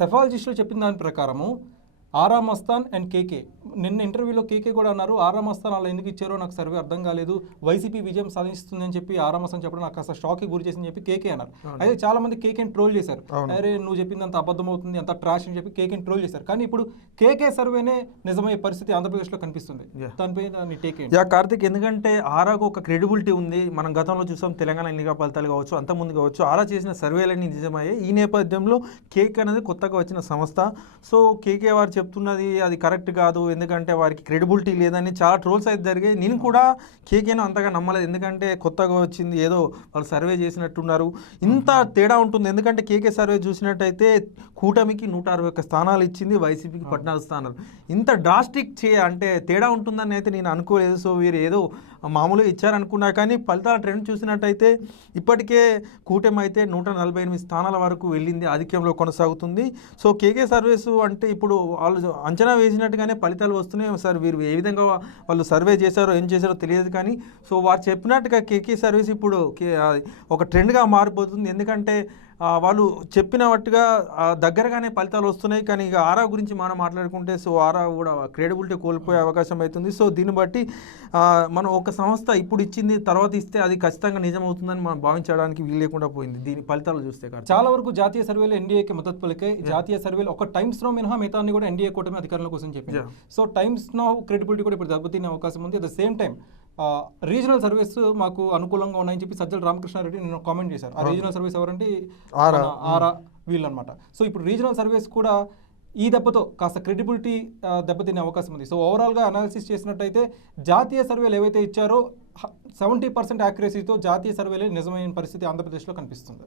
సెఫాలజిస్టులు చెప్పిన దాని ప్రకారము ఆరా మస్తాన్ అండ్ కేకే నిన్న ఇంటర్వ్యూలో కేకే కూడా అన్నారు, ఆరా మస్తాన్ అలా ఎందుకు ఇచ్చారో నాకు సర్వే అర్థం కాలేదు, వైసీపీ విజయం సాధిస్తుందని చెప్పి ఆరా మస్తాన్ చెప్పడం నాకు అసలు షాక్కి గురి చేసిందని చెప్పి కేకే అన్నారు. అయితే చాలా మంది కేకేని ట్రోల్ చేశారు, అరే నువ్వు చెప్పింది అంత అబద్ధం అవుతుంది, అంత ట్రాష్ అని చెప్పి కేకేని ట్రోల్ చేశారు. కానీ ఇప్పుడు కేకే సర్వేనే నిజమయ్యే పరిస్థితి ఆంధ్రప్రదేశ్లో కనిపిస్తుంది. దానిపై దాన్ని టేకే కార్తిక్, ఎందుకంటే ఆరాకు ఒక క్రెడిబిలిటీ ఉంది. మనం గతంలో చూసాం తెలంగాణ ఎన్నికల ఫలితాలు కావచ్చు, అంతకుముందు కావచ్చు, ఆరా చేసిన సర్వేలన్నీ నిజమయ్యాయి. ఈ నేపథ్యంలో కేకే అనేది కొత్తగా వచ్చిన సంస్థ. సో కేకే వారు చెప్తున్నది అది కరెక్ట్ కాదు, ఎందుకంటే వారికి క్రెడిబిలిటీ లేదని చాలా ట్రోల్స్ అయితే జరిగాయి. నేను కూడా కేకేను అంతగా నమ్మలేదు, ఎందుకంటే కొత్తగా వచ్చింది, ఏదో వాళ్ళు సర్వే చేసినట్టున్నారు. ఇంత తేడా ఉంటుంది, ఎందుకంటే కేకే సర్వే చూసినట్టయితే కూటమికి 161 స్థానాలు ఇచ్చింది, వైసీపీకి 14 స్థానాలు. ఇంత డ్రాస్టిక్ అంటే తేడా ఉంటుందని అయితే నేను అనుకోలేదు. సో వీరు ఏదో మామూలుగా ఇచ్చారనుకున్నా, కానీ ఫలితాల ట్రెండ్ చూసినట్టయితే ఇప్పటికే కూటమి అయితే 148 స్థానాల వరకు వెళ్ళింది, ఆధిక్యంలో కొనసాగుతుంది. సో కేకే సర్వేస్ అంటే ఇప్పుడు వాళ్ళు అంచనా వేసినట్టుగానే ఫలితాలు వస్తున్నాయి. సార్ వీరు ఏ విధంగా వాళ్ళు సర్వే చేశారో ఏం చేశారో తెలియదు, కానీ సో వారు చెప్పినట్టుగా కేకే సర్వీస్ ఇప్పుడు ఒక ట్రెండ్గా మారిపోతుంది. ఎందుకంటే వాళ్ళు చెప్పినట్టుగా దగ్గరగానే ఫలితాలు వస్తున్నాయి. కానీ ఇక ఆరా గురించి మనం మాట్లాడుకుంటే సో ఆరా కూడా క్రెడిబిలిటీ కోల్పోయే అవకాశం అవుతుంది. సో దీన్ని బట్టి మనం ఒక సంస్థ ఇప్పుడు ఇచ్చింది తర్వాత ఇస్తే అది ఖచ్చితంగా నిజమవుతుందని మనం భావించడానికి వీలు లేకుండా పోయింది దీని ఫలితాలు చూస్తే. చాలా వరకు జాతీయ సర్వేలు ఎన్డీఏకి మద్దతు పలికే, జాతీయ సర్వేలు ఒక టైమ్స్ నో మినహా మిగతా కూడా ఎన్డీఏ కూటమి అధికారుల కోసం చెప్పింది. సో టైమ్స్ నో క్రెడిబిలిటీ కూడా ఇప్పుడు దెబ్బతినే అవకాశం ఉంది. At the same time regional service మాకు అనుకూలంగా ఉన్నాయని చెప్పి సజ్జల రామకృష్ణారెడ్డి నేను కామెంట్ చేశారు. ఆ రీజనల్ సర్వీస్ ఎవరంటే ఆరా వీళ్ళు అనమాట. సో ఇప్పుడు రీజనల్ సర్వీస్ కూడా ఈ దెబ్బతో కాస్త క్రెడిబిలిటీ దెబ్బతినే అవకాశం ఉంది. సో ఓవరాల్గా అనాలిసిస్ చేసినట్టయితే జాతీయ సర్వేలు ఏవైతే ఇచ్చారో 70% యాక్యురసీతో జాతీయ సర్వేలే నిజమైన పరిస్థితి ఆంధ్రప్రదేశ్లో కనిపిస్తుంది.